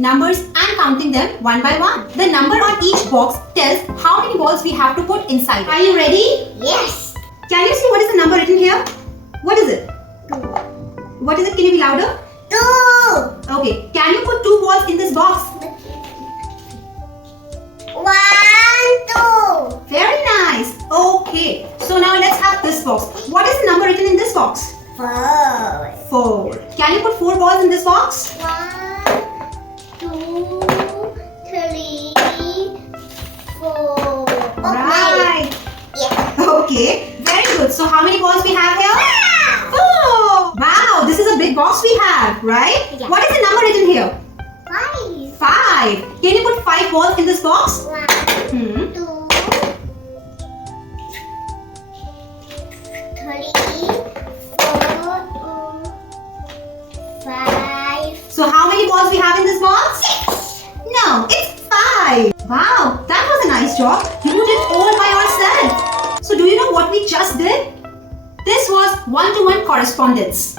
numbers and counting them one by one. The number on each box tells how many balls we have to put inside. Are you ready? Yes. Can you see what is the number written here? What is it? 2. What is it? Can you be louder? 2. Okay. Can you put 2 balls in this box? 1, 2. Very nice. Okay. So now let's have this box. What is the number written in this box? 4. 4. Can you put 4 balls in this box? 1, 2, 3, 4. Right. Yes. Okay. Very good. So how many balls we have here? Wow. 4. Wow. This is a big box we have, right? Yeah. What is the number written here? 5. 5. Can you put 5 balls in this box? 1, Hmm. 2, 3, 4, 5. So how many balls we have in this box? 6. No, it's 5. Wow, that was a nice job. You did all by yourself. So do you know what we just did? This was one-to-one correspondence.